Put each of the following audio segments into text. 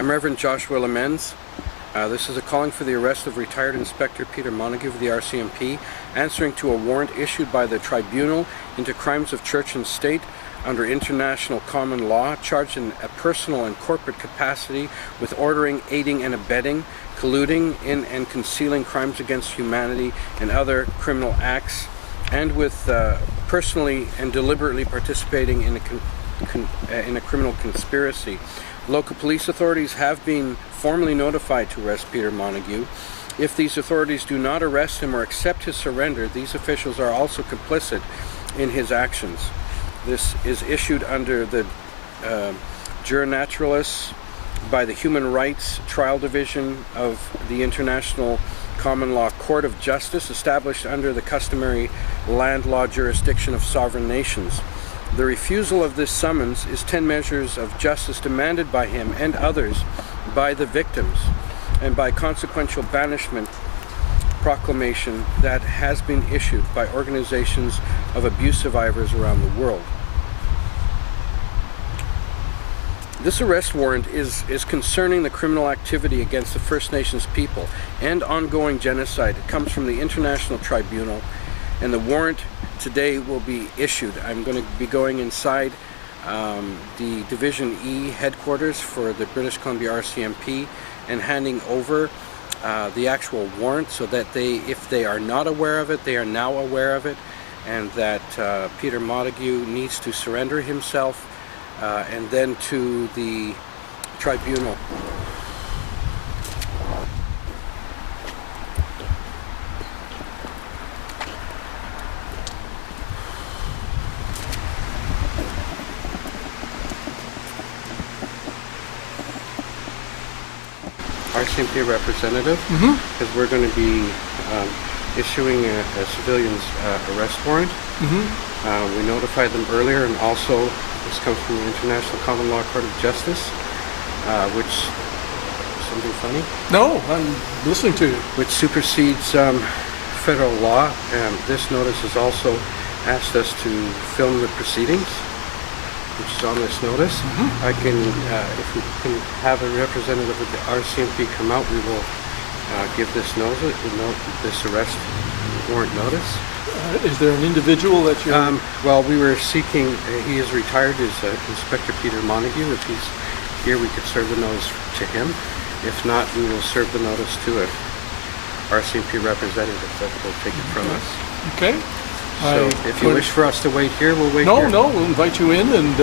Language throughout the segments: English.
I'm Reverend Joshua Lamens. This is a calling for the arrest of retired Inspector Peter Montague of the RCMP, answering to a warrant issued by the Tribunal into crimes of church and state under international common law, charged in a personal and corporate capacity with ordering, aiding and abetting, colluding in and concealing crimes against humanity and other criminal acts, and with personally and deliberately participating in a criminal conspiracy. Local police authorities have been formally notified to arrest Peter Montague. If these authorities do not arrest him or accept his surrender, these officials are also complicit in his actions. This is issued under the Jura Naturalis by the Human Rights Trial Division of the International Common Law Court of Justice, established under the customary land law jurisdiction of sovereign nations. The refusal of this summons is 10 measures of justice demanded by him and others by the victims, and by consequential banishment proclamation that has been issued by organizations of abuse survivors around the world. This arrest warrant is concerning the criminal activity against the First Nations people and ongoing genocide. It comes from the International Tribunal, and the warrant today will be issued. I'm going to be going inside the Division E headquarters for the British Columbia RCMP and handing over the actual warrant, so that if they are not aware of it, they are now aware of it, and that Peter Montague needs to surrender himself and then to the tribunal. RCMP representative, because we're going to be issuing a civilian's arrest warrant. We notified them earlier, and also this comes from the International Common Law Court of Justice, which, something funny? No, I'm listening to you. Which supersedes federal law. This notice has also asked us to film the proceedings, which is on this notice. I can, if we can have a representative of the RCMP come out, we will give this this arrest warrant notice. Is there an individual that you're... well, we were seeking, he is retired, is Inspector Peter Montague. If he's here, we could serve the notice to him. If not, we will serve the notice to a RCMP representative that will take it from us. Okay. So if you wish for us to wait here, we'll wait here. No, we'll invite you in, and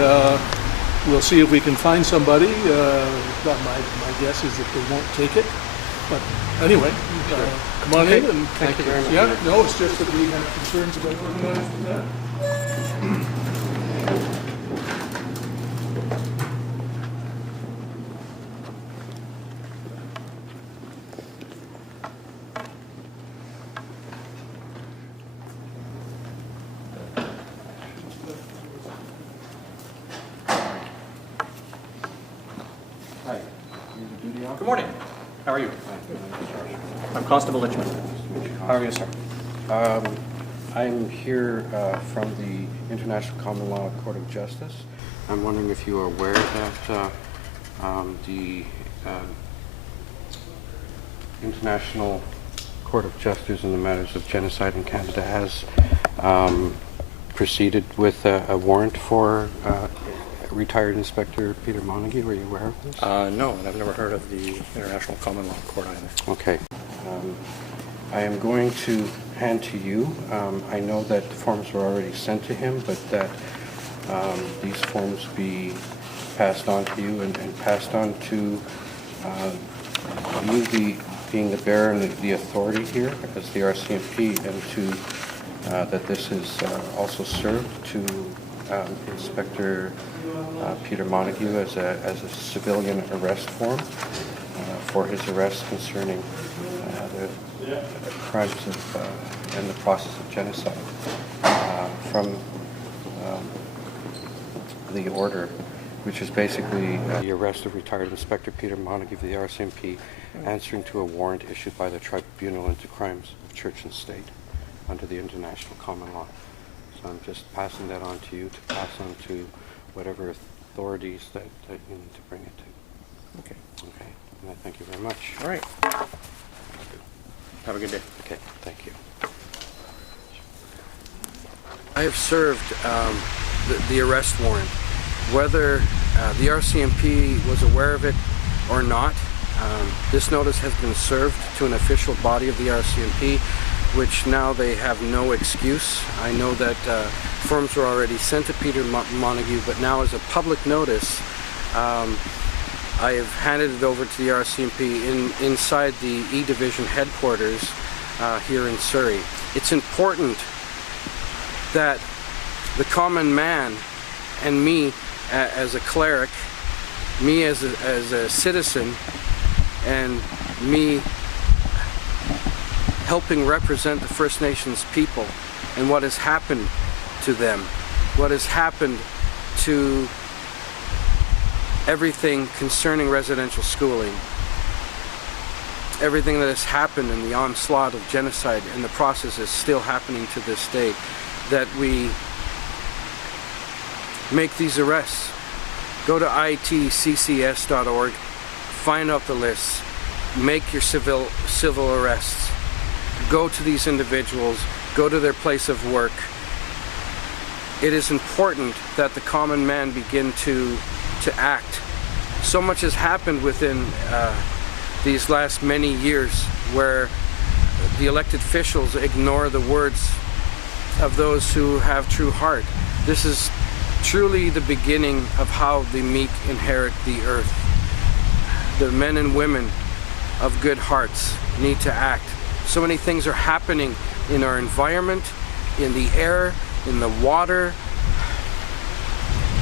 we'll see if we can find somebody. My guess is that they won't take it. But anyway, come on in. And thank you very much. Yeah, no, it's just that we have concerns about organizing that. Hi. Good morning. How are you? I'm Constable Litchman. How are you, sir? I'm here from the International Common Law Court of Justice. I'm wondering if you are aware that the International Court of Justice in the matters of genocide in Canada has proceeded with a warrant for retired Inspector Peter Montague. Were you aware of this? No, and I've never heard of the International Common Law Court either. Okay. I am going to hand to you. I know that the forms were already sent to him, but that these forms be passed on to you and passed on to you, being the bearer and the authority here as the RCMP, and to that this is also served to Inspector Peter Montague as a civilian arrest form for his arrest concerning the crimes of and the process of genocide from the order, which is basically the arrest of retired Inspector Peter Montague of the RCMP, answering to a warrant issued by the Tribunal into crimes of church and state under the international common law. So I'm just passing that on to you to pass on to whatever authorities that you need to bring it to. Okay. Thank you very much. All right. Have a good day. Okay, thank you. I have served the arrest warrant. Whether the RCMP was aware of it or not, this notice has been served to an official body of the RCMP, which now they have no excuse. I know that forms were already sent to Peter Montague, but now as a public notice, I have handed it over to the RCMP inside the E Division headquarters here in Surrey. It's important that the common man and me as a cleric, me as a citizen, and me helping represent the First Nations people and what has happened to them, what has happened to everything concerning residential schooling, everything that has happened in the onslaught of genocide, and the process is still happening to this day, that we make these arrests. Go to itccs.org, find out the lists, make your civil arrests, go to these individuals, go to their place of work. It is important that the common man begin to act. So much has happened within these last many years where the elected officials ignore the words of those who have true heart. This is truly the beginning of how the meek inherit the earth. The men and women of good hearts need to act. So many things are happening in our environment, in the air, in the water,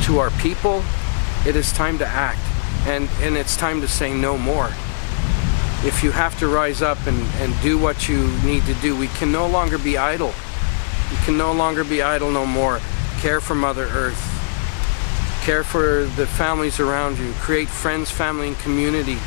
to our people. It is time to act, and it's time to say no more. If you have to rise up and do what you need to do, we can no longer be idle. We can no longer be idle no more. Care for Mother Earth. Care for the families around you. Create friends, family, and community.